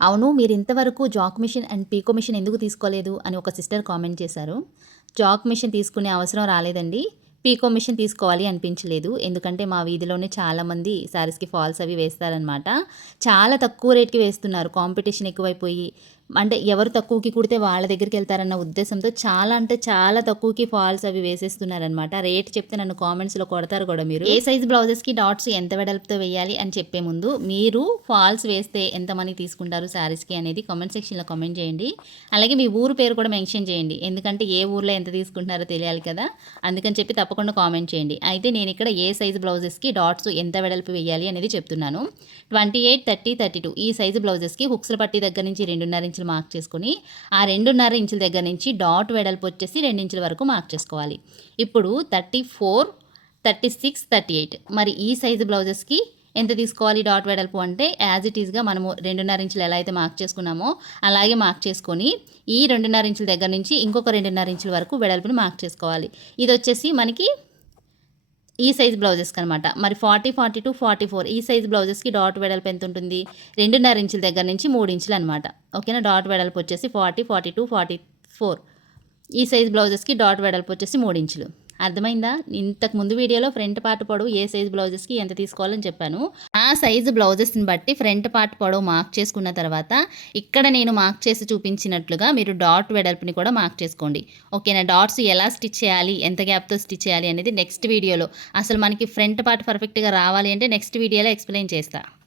అవును మీరు ఇంతవరకు Jack machine and pico machine ఎందుకు తీసుకోలేదు అని ఒక సిస్టర్ కామెంట్ చేశారు. జాక్ మిషన్ తీసుకునే అవసరం రాలేదండి. పీకో మిషన్ తీసుకోవాలి అనిపించలేదు. ఎందుకంటే మా వీధిలోనే చాలామంది శారీస్కి ఫాల్స్ అవి వేస్తారనమాట చాలా తక్కువ రేట్కి వేస్తున్నారు. కాంపిటీషన్ ఎక్కువైపోయి అంటే ఎవరు తక్కువకి కుడితే వాళ్ళ దగ్గరికి వెళ్తారన్న ఉద్దేశంతో చాలా అంటే చాలా తక్కువకి ఫాల్స్ అవి వేసేస్తున్నారనమాట రేట్ చెప్తే నన్ను కామెంట్స్లో కొడతారు కూడా మీరు. ఏ సైజ్ బ్లౌజెస్కి డాట్స్ ఎంత వెడల్పుతో వేయాలి అని చెప్పే ముందు మీరు ఫాల్స్ వేస్తే ఎంత మనీ తీసుకుంటారు శారీస్కి అనేది కామెంట్ సెక్షన్లో కామెంట్ చేయండి. అలాగే మీ ఊరు పేరు కూడా మెన్షన్ చేయండి. ఎందుకంటే ఏ ఊర్లో ఎంత తీసుకుంటున్నారో తెలియాలి కదా. అందుకని చెప్పి తప్పకుండా కామెంట్ చేయండి. అయితే నేను ఇక్కడ ఏ సైజు బ్లౌజెస్కి డాట్స్ ఎంత వెడల్పు వేయాలి అనేది చెప్తున్నాను. Twenty eight thirty thirty two ఈ సైజు బ్లౌజెస్కి హుక్స్ల పట్టి దగ్గర నుంచి రెండున్నర ఇంచులు మార్క్ చేసుకొని ఆ రెండున్నర ఇంచుల దగ్గర నుంచి డాట్ వెడల్పు వచ్చేసి రెండు ఇంచుల వరకు మార్క్ చేసుకోవాలి. ఇప్పుడు thirty four thirty six thirty eight. మరి ఈ సైజు బ్లౌజెస్కి ఎంత తీసుకోవాలి డాట్ వెడల్పు అంటే యాజ్ ఇట్ ఈస్గా మనము రెండున్నర ఇంచులు ఎలా అయితే మార్క్ చేసుకున్నామో అలాగే మార్క్ చేసుకొని ఈ రెండున్నర ఇంచుల దగ్గర నుంచి ఇంకొక రెండున్నర ఇంచుల వరకు వెడల్పుని మార్క్ చేసుకోవాలి. ఇది వచ్చేసి మనకి ఈ సైజ్ బ్లౌజెస్కి అనమాట మరి forty forty two forty four ఈ సైజ్ బ్లౌజెస్కి డాట్ వెడల్పు ఎంత ఉంటుంది? రెండున్నర ఇంచుల దగ్గర నుంచి మూడు ఇంచులు అనమాట ఓకేనా డాట్ వెడల్పు వచ్చేసి forty forty two forty four ఈ సైజ్ బ్లౌజెస్కి డాట్ వెడల్పు వచ్చేసి మూడు ఇంచులు. అర్థమైందా? ఇంతకు ముందు వీడియోలో ఫ్రంట్ పార్ట్ పొడవు ఏ సైజ్ బ్లౌజెస్కి ఎంత తీసుకోవాలని చెప్పాను. ఆ సైజు బ్లౌజెస్ని బట్టి ఫ్రంట్ పార్ట్ పొడవు మార్క్ చేసుకున్న తర్వాత ఇక్కడ నేను మార్క్ చేసి చూపించినట్లుగా మీరు డాట్ వెడల్పుని కూడా మార్క్ చేసుకోండి. ఓకేనా? డాట్స్ ఎలా స్టిచ్ చేయాలి? ఎంత గ్యాప్తో స్టిచ్ చేయాలి అనేది నెక్స్ట్ వీడియోలో. అసలు మనకి ఫ్రంట్ పార్ట్ పర్ఫెక్ట్గా రావాలి అంటే నెక్స్ట్ వీడియోలో ఎక్స్ప్లెయిన్ చేస్తా.